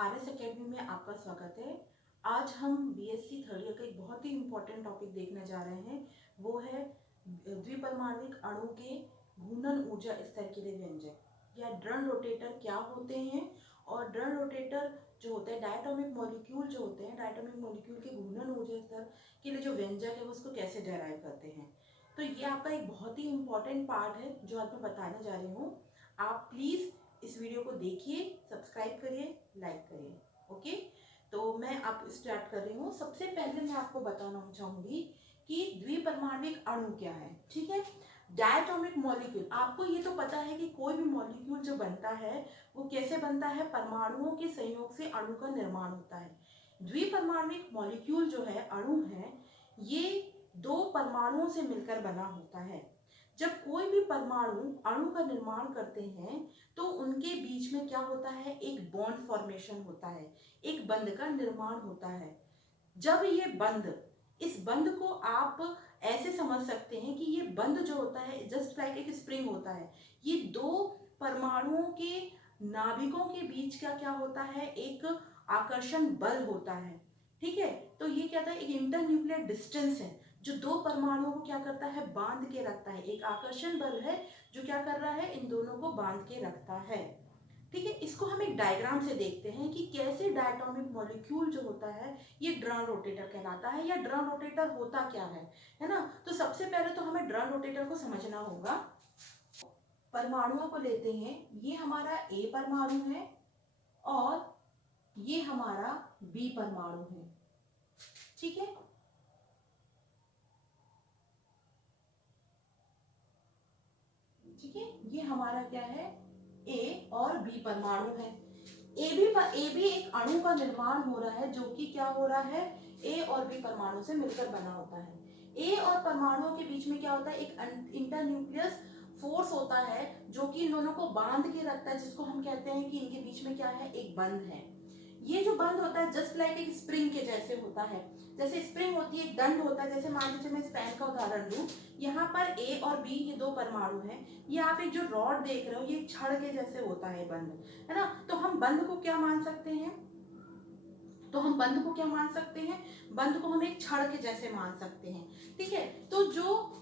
RS academy में आपका स्वागत है। आज हम बीएससी थर्ड ईयर का एक बहुत ही इम्पोर्टेंट टॉपिक देखने जा रहे हैं। वो है द्विपरमाणविक अणु के घूर्णन ऊर्जा स्तर के लिए व्यंजक या ड्रन रोटेटर क्या होते हैं, और ड्रन रोटेटर जो होते हैं डायटोमिक मॉलिक्यूल जो होते हैं, डायटोमिक मॉलिक्यूल के घूर्णन ऊर्जा स्तर के लिए जो व्यंजक है वो उसको कैसे डेराइव करते हैं। तो ये आपका एक बहुत ही इम्पोर्टेंट पार्ट है जो आज मैं बताने जा रही हूँ। आप प्लीज़ इस वीडियो को देखिए, सब्सक्राइब करिए, लाइक करिए। ओके, तो मैं आप स्टार्ट कर रही हूँ। सबसे पहले मैं आपको बताना चाहूँगी कि द्विपरमाणविक अणु क्या है। ठीक है, डायटोमिक मॉलिक्यूल, आपको ये तो पता है कि कोई भी मॉलिक्यूल जो बनता है वो कैसे बनता है, परमाणुओं के संयोग से अणु का निर्माण होता है। द्विपरमाणविक मॉलिक्यूल जो है, अणु है, ये दो परमाणुओं से मिलकर बना होता है। जब कोई भी परमाणु अणु का निर्माण करते हैं तो उनके बीच में क्या होता है, एक बॉन्ड फॉर्मेशन होता है, एक बंध का निर्माण होता है। जब ये बंध, इस बंध को आप ऐसे समझ सकते हैं कि ये बंध जो होता है जस्ट लाइक एक स्प्रिंग होता है। ये दो परमाणुओं के नाभिकों के बीच का क्या होता है, एक आकर्षण बल होता है। ठीक है, तो ये क्या था, एक इंटरन्यूक्लियर डिस्टेंस है जो दो परमाणुओं को क्या करता है, बांध के रखता है। एक आकर्षण बल है जो क्या कर रहा है, इन दोनों को बांध के रखता है। ठीक है, इसको हम एक डायग्राम से देखते हैं कि कैसे डायटोमिक मॉलिक्यूल जो होता है ये ड्रन रोटेटर कहलाता है, या ड्रन रोटेटर होता क्या है ना। तो सबसे पहले तो हमें ड्रन रोटेटर को समझना होगा। परमाणुओं को लेते हैं, ये हमारा ए परमाणु है और ये हमारा बी परमाणु है। ठीक है, ठीक है, ये हमारा क्या है, ए और बी परमाणु है। ए भी एक अणु का निर्माण हो रहा है जो कि क्या हो रहा है, ए और बी परमाणु से मिलकर बना होता है। ए और परमाणुओं के बीच में क्या होता है, एक इंटरन्यूक्लियस फोर्स होता है जो कि इन दोनों को बांध के रखता है, जिसको हम कहते हैं कि इनके बीच में क्या है, एक बंध है। ये जो बंध होता है जस्ट लाइक एक स्प्रिंग के जैसे होता है। जैसे स्प्रिंग होती है, एक दंड होता है। जैसे मान लीजिए मैं इस पेन का उदाहरण दूं, यहाँ पर ए और बी ये दो परमाणु हैं। ये आप एक जो रॉड देख रहे हो, ये छड़ के जैसे होता है बंध, है ना। तो हम बंध को क्या मान सकते हैं, बंध को हम एक छड़ के जैसे मान सकते हैं। ठीक है, तो जो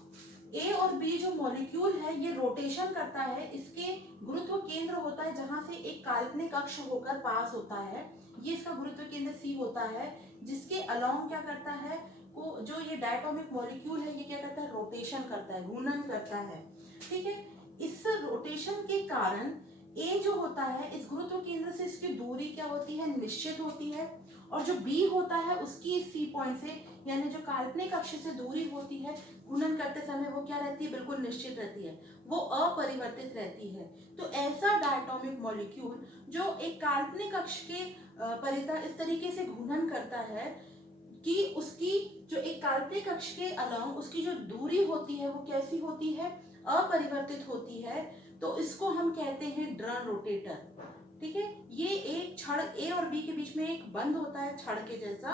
ए और बी जो मॉलिक्यूल है ये रोटेशन करता है, इसके गुरुत्व केंद्र होता है जहां से एक काल्पनिक अक्ष होकर पास होता है, ये इसका गुरुत्व केंद्र सी होता है, जिसके अलोंग क्या करता है, को जो ये डायटोमिक मॉलिक्यूल है ये क्या करता है, रोटेशन करता है, घूर्णन करता है। ठीक है, इस रोटेशन के कारण ए जो होता है, इस गुरुत्व केंद्र से इसकी दूरी क्या होती है, निश्चित होती है। और जो बी होता है उसकी इस सी पॉइंट से, यानी जो काल्पनिक अक्ष से दूरी होती है गुणन करते समय, वो क्या रहती है, बिल्कुल निश्चित रहती है, वो अपरिवर्तित रहती है। तो ऐसा डायटोमिक मॉलिक्यूल जो एक काल्पनिक अक्ष के परिता इस तरीके से घूर्णन करता है कि उसकी जो एक काल्पनिक अक्ष के अलोंग उसकी जो दूरी होती है वो कैसी होती है, अपरिवर्तित होती है। तो इसको हम कहते हैं ड्रन रोटेटर। ठीक है, ये एक छड़, ए और बी के बीच में एक बंध होता है छड़ के जैसा।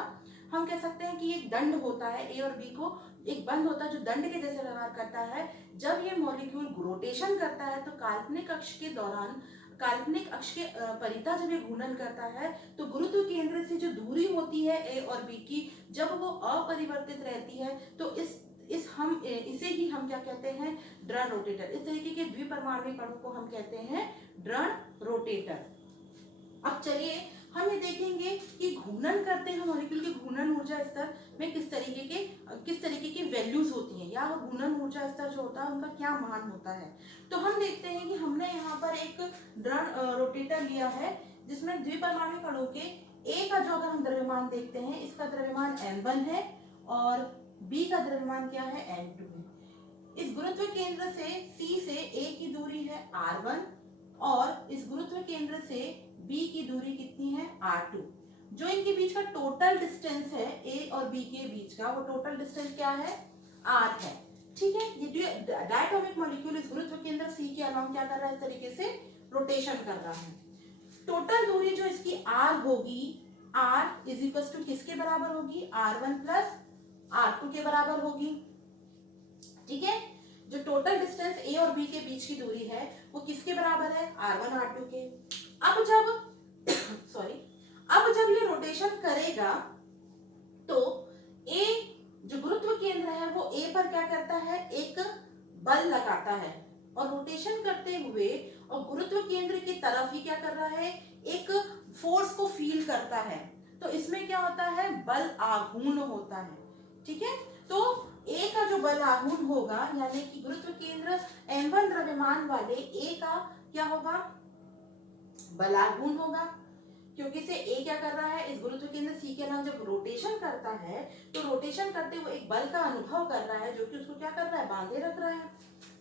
हम कह सकते हैं कि एक दंड होता है, ए और बी को एक बंध होता है जो दंड के जैसे व्यवहार करता है। जब ये मॉलिक्यूल रोटेशन करता है तो काल्पनिक अक्ष के दौरान, काल्पनिक अक्ष के परिता जब ये घूर्णन करता है तो गुरुत्व केंद्र से जो दूरी होती है ए और बी की, जब वो अपरिवर्तित रहती है तो इसे ही हम क्या कहते हैं, ड्रन रोटेटर। इस तरीके के द्विपरमाणविक अणु को हम कहते हैं ड्रन रोटेटर। अब चलिए हम ये देखेंगे कि घूर्णन करते हैं मॉलिक्यूल के घूर्णन ऊर्जा स्तर में किस तरीके की वैल्यूज होती हैं, या घूर्णन ऊर्जा स्तर जो होता है उनका क्या मान होता है। तो हम देखते हैं कि हमने यहाँ पर एक ड्रन रोटेटर लिया है जिसमें द्विपरमाणविक अणु के ए का जो अगर हम द्रव्यमान देखते हैं, इसका द्रव्यमान m1 है और बी का द्रव्यमान क्या है, m2 है। इस गुरुत्व केंद्र से C से A की दूरी है r1 और इस गुरुत्व केंद्र से B की दूरी कितनी है, r2। जो इनके बीच का टोटल डिस्टेंस है A और B के बीच का, वो टोटल डिस्टेंस क्या है, r है। ठीक है, ये डायटोमिक मॉलिक्यूल इस गुरुत्व केंद्र C के अलोंग क्या कर रहा है, इस तरीके से रोटेशन कर रहा है। टोटल दूरी जो इसकी r होगी, r इज इक्वल टू किसके बराबर होगी, r1 प्लस r2 के बराबर होगी। ठीक है, जो टोटल डिस्टेंस ए और बी के बीच की दूरी है वो किसके बराबर है, r1 r2 के। अब जब सॉरी अब जब ये रोटेशन करेगा तो ए जो गुरुत्व केंद्र है वो ए पर क्या करता है, एक बल लगाता है और रोटेशन करते हुए और गुरुत्व केंद्र की तरफ ही क्या कर रहा है, एक फोर्स को फील करता है। तो इसमें क्या होता है, बल आघूर्ण होता है। ठीक है, तो ए का जो बल आघूर्ण होगा यानी कि गुरुत्व केंद्र m1 द्रव्यमान वाले ए का क्या होगा, बल आघूर्ण होगा, क्योंकि से ए क्या कर रहा है, इस गुरुत्व केंद्र सी के अलावा जब रोटेशन करता है तो रोटेशन करते हुए एक बल का अनुभव कर रहा है जो कि उसको क्या कर रहा है, बांधे रख रहा है।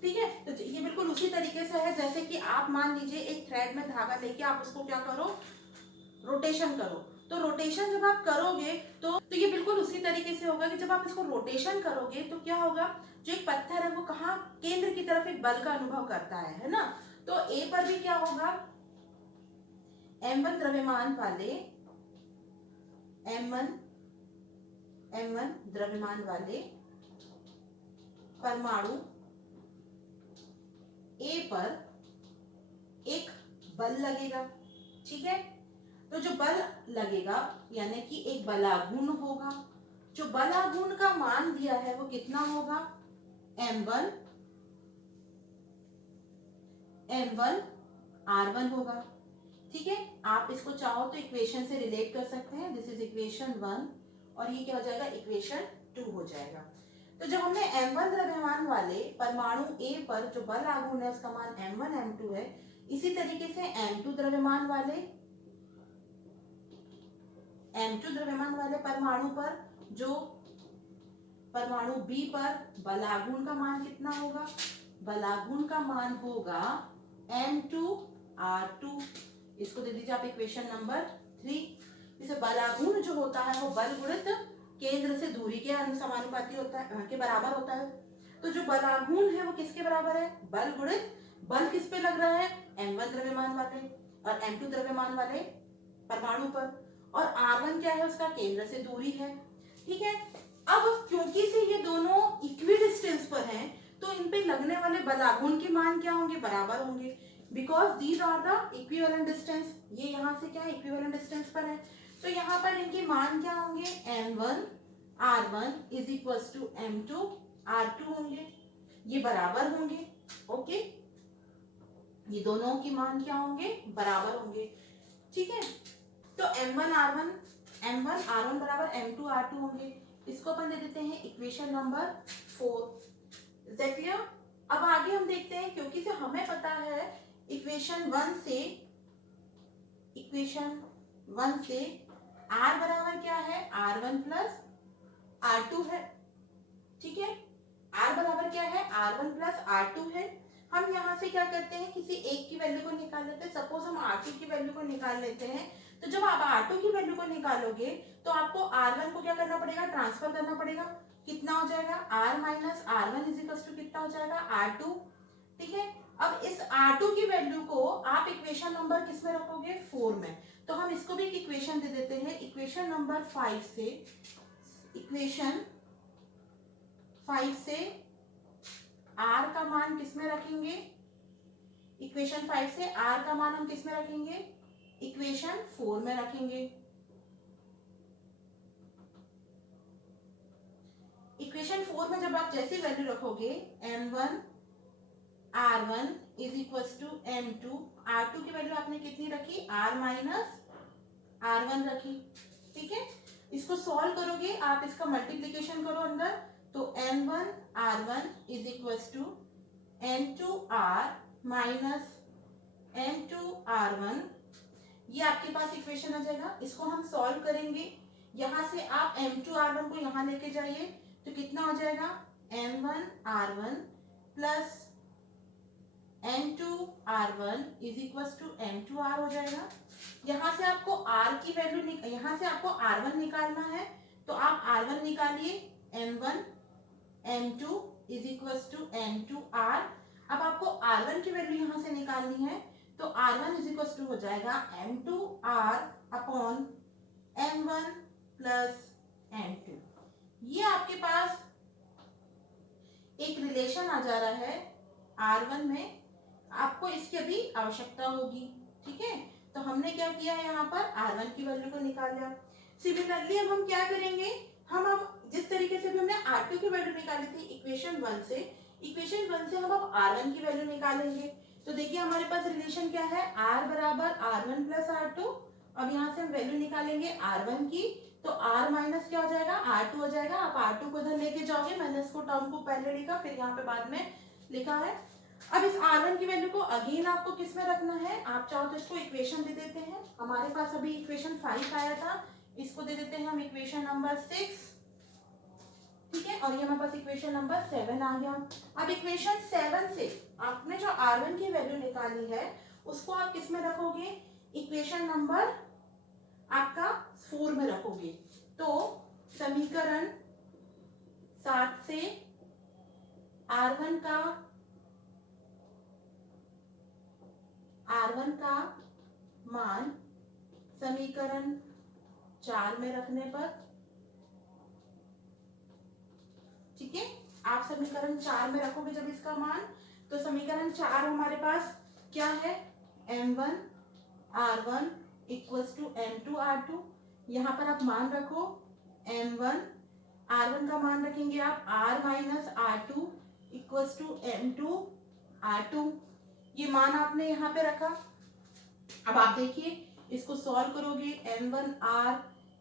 ठीक है, तो ये बिल्कुल उसी तरीके से है जैसे कि आप मान लीजिए एक थ्रेड में धागा लेके आप उसको क्या करो, रोटेशन करो। तो रोटेशन जब आप करोगे तो ये बिल्कुल उसी तरीके से होगा कि जब आप इसको रोटेशन करोगे तो क्या होगा, जो एक पत्थर है वो कहाँ, केंद्र की तरफ एक बल का अनुभव करता है ना। तो ए पर भी क्या होगा, m1 द्रव्यमान वाले m1 द्रव्यमान वाले परमाणु ए पर एक बल लगेगा। ठीक है, तो जो बल लगेगा यानी कि एक बलाघूर्ण होगा। जो बलाघूर्ण का मान दिया है वो कितना होगा, m1 r1 होगा। ठीक है, आप इसको चाहो तो इक्वेशन से रिलेट कर सकते हैं, दिस इज इक्वेशन 1 और ये क्या हो जाएगा, इक्वेशन 2 हो जाएगा। तो जब हमने m1 द्रव्यमान वाले परमाणु A पर जो बल आघूर्ण है उसका मान m1 m2 है, इसी तरीके से m2 द्रव्यमान वाले परमाणु पर जो परमाणु B पर बल आघूर्ण का मान कितना होगा, बल आघूर्ण का मान होगा m2r2। इसको दे दीजिए आप इक्वेशन नंबर 3। इसे बल आघूर्ण जो होता है वो बल गुणित केंद्र से दूरी के समानुपाती होता है, के बराबर होता है। तो जो बल आघूर्ण है वो किसके बराबर है, बल गुणित बल किस पे लग रहा है, m1 द्रव्यमान वाले और m2 द्रव्यमान वाले परमाणु पर, और r1 क्या है, उसका केंद्र से दूरी है। ठीक है, अब क्योंकि से ये दोनों इक्वी डिस्टेंस पर हैं तो इन पे लगने वाले बल आघूर्ण के मान क्या होंगे, बराबर होंगे, because these are the equivalent distance. ये यहाँ से क्या है, इक्विवेलेंट डिस्टेंस पर है, तो यहाँ पर इनके मान क्या होंगे, m1 r1 is equal to m2 r2 होंगे, ये बराबर होंगे। ओके, ये दोनों के मान क्या होंगे, बराबर होंगे। ठीक है, तो m1 r1 बराबर m2 r2 होंगे। इसको अपन दे देते हैं equation number 4। Is that clear? अब आगे हम देखते हैं, क्योंकि से हमें पता है इक्वेशन 1 से r बराबर क्या है, r1 प्लस r2 है। ठीक है, r बराबर क्या है, r1 प्लस r2 है। हम यहाँ से क्या करते हैं, किसी एक की वैल्यू को निकाल लेते हैं। सपोज हम r2 की वैल्यू को निकाल लेते हैं, तो जब आप r2 की वैल्यू को निकालोगे तो आपको r1 को क्या करना पड़ेगा, ट्रांसफर करना पड़ेगा। कितना हो जाएगा, r minus r1 is equal to कितना हो जाएगा, r2। ठीक है, अब इस r2 की वैल्यू को आप इक्वेशन नंबर किस में रखोगे, 4 में। तो हम इसको भी एक इक्वेशन दे देते हैं, इक्वेशन नंबर 5 से, इक्वेशन 5 से r का मान किस में रखेंगे, इक्वेशन 5 से r का मान हम किस में रखेंगे, इक्वेशन 4 में रखेंगे। इक्वेशन 4 में जब आप जैसी वैल्यू रखोगे, m1 r1 is equal to m2 r2 की वैल्यू आपने कितनी रखी, r माइनस r1 रखी। ठीक है, इसको सॉल्व करोगे आप, इसका मल्टीप्लीकेशन करो अंदर, तो m1 r1 is equal to m2 r minus m2 r1, ये आपके पास इक्वेशन आ जाएगा। इसको हम सॉल्व करेंगे, यहाँ से आप m2 r1 को यहाँ लेके जाइए तो कितना हो जाएगा, m1 r1 plus m2 r1 is equal to m2 r हो जाएगा। यहाँ से आपको r की वैल्यू, यहाँ से आपको r1 निकालना है तो आप r1 निकालिए, m1 m2 is equal to m2 r। अब आपको r1 की वैल्यू यहाँ से निकालनी है तो r1 इज इक्वल टू हो जाएगा m2 r upon m1 plus m2। ये आपके पास एक रिलेशन आ जा रहा है r1 में, आपको इसकी अभी आवश्यकता होगी। ठीक है, तो हमने क्या किया है यहाँ पर R1 की वैल्यू को निकाल लिया। सिमिलरली अब हम क्या करेंगे, हम अब जिस तरीके से भी हमने R2 की वैल्यू निकाली थी इक्वेशन 1 से हम अब R1 की वैल्यू निकालेंगे। तो देखिए हमारे पास रिलेशन क्या है, R बराबर R1 प्लस R2। अब यहाँ से हम वैल्यू निकालेंगे R1 की, तो R माइनस क्या हो जाएगा, R2 हो जाएगा। आप R2 को इधर लेके जाओगे, मैंने इसको टर्म को पहले लिखा फिर यहाँ पे बाद में लिखा है। अब इस R1 की वैल्यू को अगेन आपको किस में रखना है, आप चाहो तो इसको इक्वेशन दे देते हैं। हमारे पास अभी इक्वेशन 5 आया था, इसको दे देते हैं हम इक्वेशन नंबर 6, ठीक है। और ये हमारे पास इक्वेशन नंबर 7 आ गया। अब इक्वेशन 7 से आपने जो R1 की वैल्यू निकाली है उसको आप किस में रखोगे, इक्वेशन नंबर आपका 4 में रखोगे। तो समीकरण 7 से R1 का मान समीकरण 4 में रखने पर, ठीक है, आप समीकरण 4 में रखोगे जब इसका मान, तो समीकरण 4 हमारे पास क्या है, m1 r1 equals to m2 r2। यहाँ पर आप मान रखो m1 r1 का मान रखेंगे आप r minus r2 equals to m2 r2। ये मान आपने यहाँ पे रखा। अब आप देखिए इसको सॉल्व करोगे, m1 r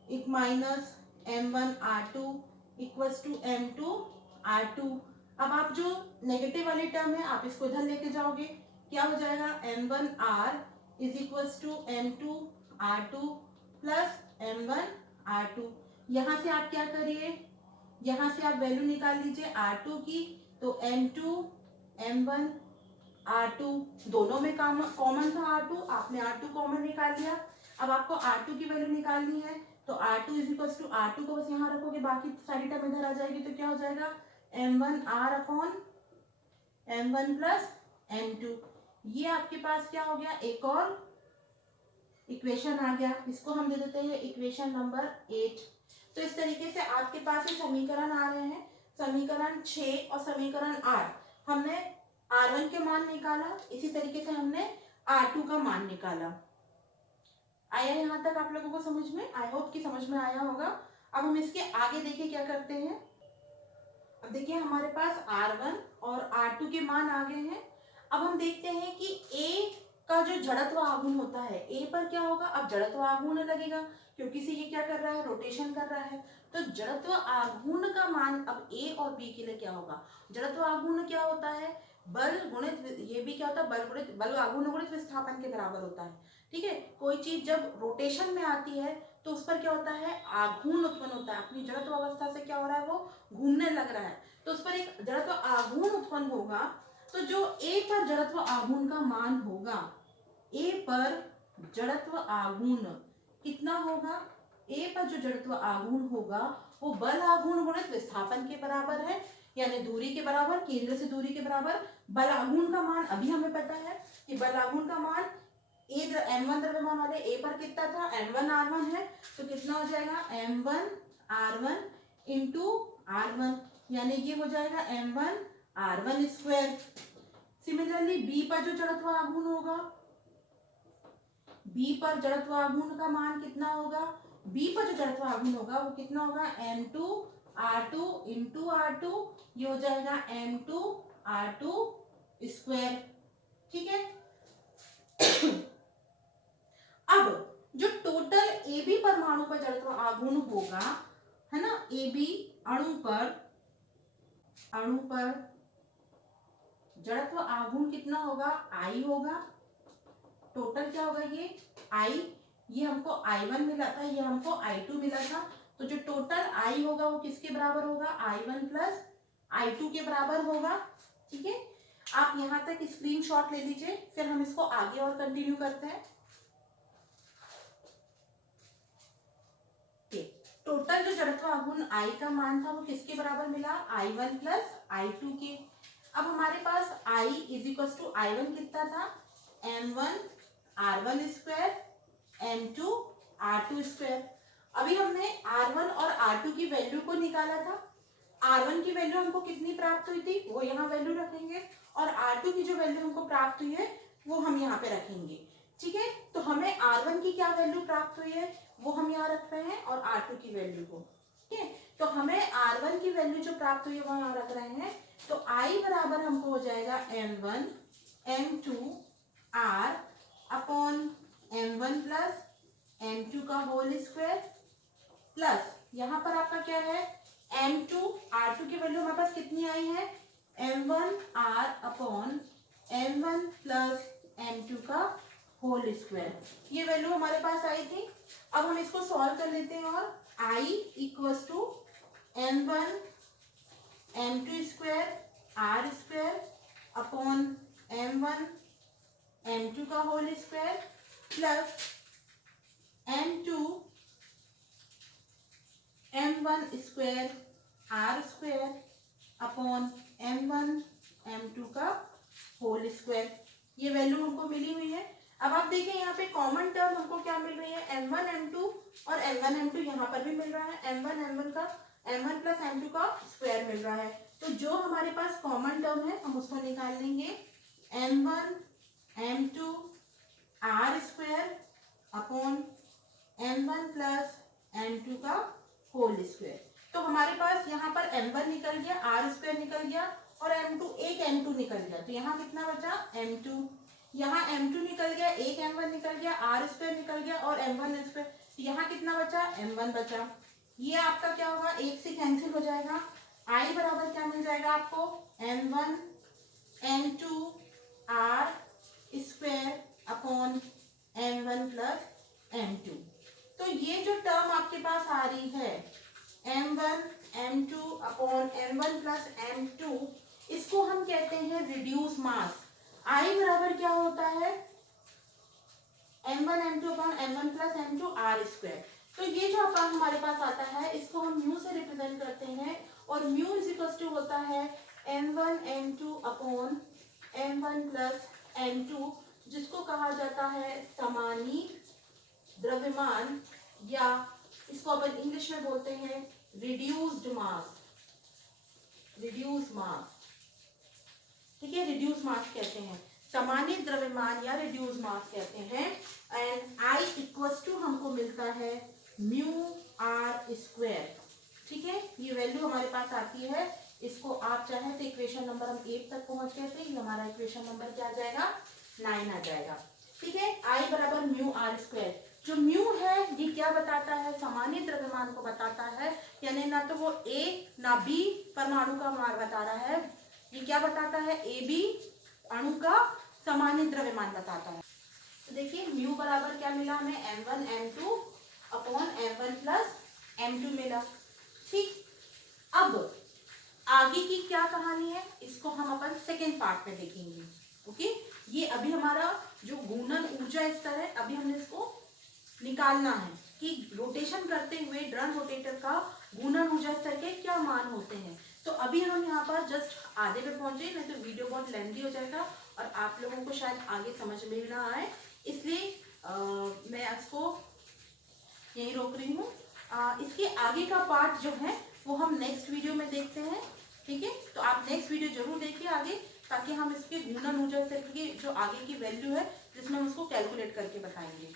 एक minus m1 r2 equals to m2 r2। अब आप जो नेगेटिव वाली टर्म है आप इसको इधर लेके जाओगे, क्या हो जाएगा, m1 r is equals to m2 r2 plus m1 r2। यहाँ से आप क्या करिए, यहाँ से आप वैल्यू निकाल लीजिए r2 की, तो m2 m1 R2 दोनों में कॉमन था R2, आपने R2 कॉमन निकाल लिया। अब आपको R2 की वैल्यू निकालनी है, तो R2 is equal to R2 को बस यहाँ रखोगे, बाकी सारी टर्म इधर आ जाएगी, तो क्या हो जाएगा m1 r upon m1 plus m2। ये आपके पास क्या हो गया, एक और इक्वेशन आ गया, इसको हम दे देते हैं इक्वेशन नंबर 8। तो इस तरीके से आपके पास ये समीकरण आ रहे हैं। समीकरण 6 और समीकरण 8 हमने R1 के मान निकाला, इसी तरीके से हमने R2 का मान निकाला। आया यहाँ तक आप लोगों को समझ में, आई होप कि समझ में आया होगा। अब हम इसके आगे देखिए क्या करते हैं। अब देखिए हमारे पास R1 और R2 के मान आ गए हैं। अब हम देखते हैं कि A का जो जड़त्व आघूर्ण होता है, A पर क्या होगा, अब जड़त्व आघूर्ण लगेगा क्योंकि से ये क्या कर रहा है, रोटेशन कर रहा है। तो जड़त्व आघूर्ण का मान अब A और B के लिए क्या होगा, जड़त्व आघूर्ण क्या होता है, बल गुणित, ये भी क्या होता है, बल गुणित, बल आघूर्ण गुणित विस्थापन के बराबर होता है, ठीक है। कोई चीज जब रोटेशन में आती है तो उस पर क्या होता है, आघूर्ण उत्पन्न होता है, अपनी जड़त्व अवस्था से क्या हो रहा है, वो घूमने लग रहा है, तो उस पर एक जड़त्व आघूर्ण उत्पन्न होगा। तो जो A पर जड़त्व आघूर्ण का मान होगा, A पर जड़त्व आघूर्ण कितना होगा, A पर जो जड़त्व आघूर्ण होगा वो बल आघूर्ण गुणित विस्थापन के बराबर है, यानी दूरी के बराबर, केंद्र से दूरी के बराबर। बल आघूर्ण का मान अभी हमें पता है कि बल आघूर्ण का मान m1 द्रव्यमान वाले A पर कितना था, m1 r1 है, तो कितना हो जाएगा m1 r1 इंटू r1, यानी ये हो जाएगा m1 r1 square. Similarly B पर जो जड़त्व आघूर्ण होगा, B पर जड़त्व आघूर्ण का मान कितना होगा, B पर जो जड़त्व आघूर्ण होगा वो कितना होगा, m2 r2 इंटू r2, ये हो जाएगा m2 r2 स्क्वायर, ठीक है। अब जो टोटल AB परमाणु पर जड़त्व आघूर्ण होगा, है ना, AB अणु पर जड़त्व आघूर्ण कितना होगा, I होगा। टोटल क्या होगा, ये I, ये हमको I1 मिला था, ये हमको I2 मिला था, तो जो टोटल I होगा वो किसके बराबर होगा, I1 प्लस I2 के बराबर होगा, ठीक है। आप यहाँ तक स्क्रीनशॉट ले लीजिए, फिर हम इसको आगे और कंटिन्यू करते हैं। टोटल जो जड़त्व आघूर्ण I का मान था वो किसके बराबर मिला, I1 प्लस I2 के। अब हमारे पास I is equal to I1 कितना था, m1 r1 square m2 r2 square. अभी हमने R1 और R2 की वैल्यू को निकाला था। R1 की वैल्यू हमको कितनी प्राप्त हुई थी, वो यहाँ वैल्यू रखेंगे, और R2 की जो वैल्यू हमको प्राप्त हुई है वो हम यहाँ पे रखेंगे, ठीक है, तो हमें R1 की क्या वैल्यू प्राप्त हुई है वो हम यहाँ रख रहे हैं और R2 की वैल्यू को। ठीक है, तो हमें R1 की वैल्यू जो प्राप्त हुई है वो यहाँ रख रहे हैं। तो I बराबर हमको हो जाएगा M1 M2 R upon M1 plus M2 का होल स्क्वायर प्लस यहाँ पर आपका क्या है M2 R2 की वैल्यू हमारे पास कितनी आई है M1 R upon M1 plus M2 का होल स्क्वायर, ये वैल्यू हमारे पास आई थी। अब हम इसको सॉल्व कर लेते हैं और I equals to M1 M2 square R square upon M1 M2 का whole square plus M2 M1 square R square upon M1 M2 का होल स्क्वायर, ये वैल्यू हमको मिली हुई है। अब आप देखिए यहाँ पे कॉमन टर्म हमको क्या मिल रही है M1 M2 और M1 M2 यहाँ पर भी मिल रहा है, M1 M1 का M1 प्लस M2 का स्क्वायर मिल रहा है। तो जो हमारे पास कॉमन टर्म है हम उसको निकाल लेंगे M1 M2 R square upon M1 plus M2 का होल स्क्वायर। तो हमारे पास यहाँ पर M1 निकल गया, R स्क्वायर निकल गया और M2 एक M2 निकल गया, तो यहाँ कितना बचा M2, यहाँ M2 निकल गया, एक M1 निकल गया, R स्क्वायर निकल गया और M1 स्क्वायर, तो यहाँ कितना बचा M1 बचा। ये आपका क्या होगा एक से कैंसिल हो जाएगा। I बराबर क्या मिल जाएगा आपको M1 M2 R square upon M1 plus M2। तो ये जो टर्म आपके पास आ रही है M1 M2 upon M1 plus M2, इसको हम कहते हैं रिड्यूस मास। I बराबर क्या होता है M1 M2 upon M1 plus M2 R square. तो ये जो आपका हमारे पास आता है इसको हम म्यू से रिप्रेजेंट करते हैं और म्यू इज इक्वल टू होता है M1 M2 upon M1 plus M2, जिसको कहा जाता है समानी द्रव्यमान या इसको अपन इंग्लिश में बोलते हैं रिड्यूस्ड मास, रिड्यूस मास। ठीक है, रिड्यूस मास कहते हैं, सामान्य द्रव्यमान या रिड्यूस मास कहते हैं। एंड I इक्वल्स टू हमको मिलता है म्यू R स्क्वायर। ठीक है, ये वैल्यू हमारे पास आती है, इसको आप चाहे तो इक्वेशन नंबर हम 8 तक पहुंच गए थे, ये हमारा इक्वेशन नंबर क्या आ जाएगा 9 आ जाएगा। ठीक है, I बराबर म्यू R स्क्वायर। जो म्यू है ये क्या बताता है सामान्य द्रव्यमान को बताता है, यानी ना तो वो A ना B परमाणु का मान बता रहा है, ये क्या बताता है AB अणु का सामान्य द्रव्यमान बताता है। तो देखिए म्यू बराबर क्या मिला हमें M1 M2 upon M1 plus M2 मिला। ठीक, अब आगे की क्या कहानी है इसको हम अपन सेकेंड पार्ट में देखेंगे। ओके, ये अभी हमारा जो घूर्णन ऊर्जा स्तर है अभी हमने इसको निकालना है कि रोटेशन करते हुए ड्रम रोटेटर का घूर्णन ऊर्जा स्तर के क्या मान होते हैं। तो अभी हम यहाँ पर जस्ट आधे पे पहुंचे, नहीं तो वीडियो बहुत लेंथी हो जाएगा और आप लोगों को शायद आगे समझ में ना आए, इसलिए मैं इसको यहीं रोक रही हूँ। इसके आगे का पार्ट जो है वो हम नेक्स्ट वीडियो में देखते हैं। ठीक है, तो आप नेक्स्ट वीडियो जरूर देखिए आगे, ताकि हम इसके घूर्णन ऊर्जा स्तर की जो आगे की वैल्यू है जिसमें हम उसको कैलकुलेट करके बताएंगे।